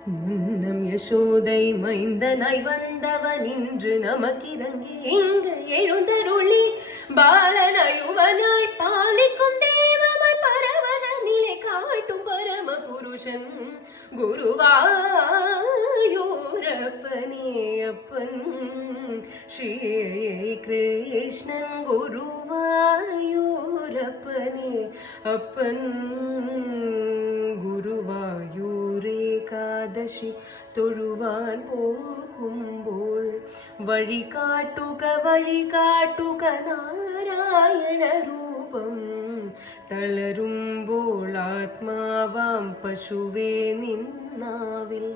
முன்னம் யசோதை மைந்தனாய் வந்தவன் இன்று நமக்கிறங்கி இங்கு எழுந்தருளி பாலனாய் யுவனாய் பாலிக்கும் தேவமாய் பரவச நிலை காட்டும் பரம புருஷன் குருவாயூரப்பனே அப்பன் ஸ்ரீ கிருஷ்ணன் குருவாயூரப்பனே அப்பன் ഗുരുവായൂരേകാദശി തൊഴുവാൻ പോകുമ്പോൾ വഴികാട്ടുക നാരായണ രൂപം തളരുമ്പോൾ ആത്മാവാം പശുവേ നിന്നാവിൽ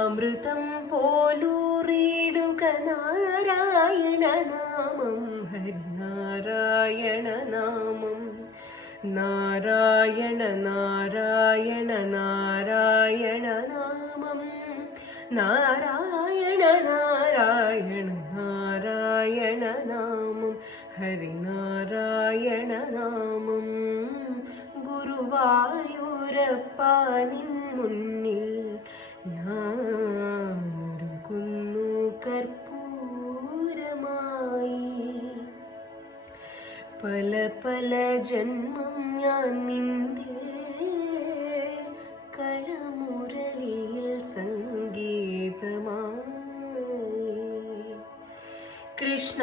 അമൃതം പോലൂറിടുക നാരായണ നാമം ഹരിനാരായണ നാമം നാരായണ നാരായണ നാരായണ നാമം നാരായണ നാരായണ നാരായണ നാമം ഹരിനാരായണ നാമം ഗുരുവായൂരപ്പ നിൻ മുന്നിൽ ഞാനൊരുക്കുന്നു കർപ്പൂരമായി പല പല ജന്മം ഞാൻ നിന്റെ കളമുരളിയിൽ സംഗീതമായി കൃഷ്ണ